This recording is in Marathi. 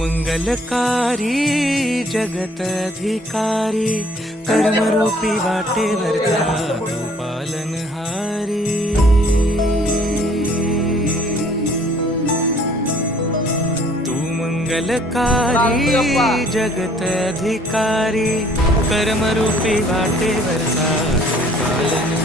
मंगलकारी जगत अधिकारी कर्मरूपी वाटेवरचा तू पालनहारी। तू मंगलकारी जगत अधिकारी कर्मरूपी वाटेवरचा तू पालनहारी।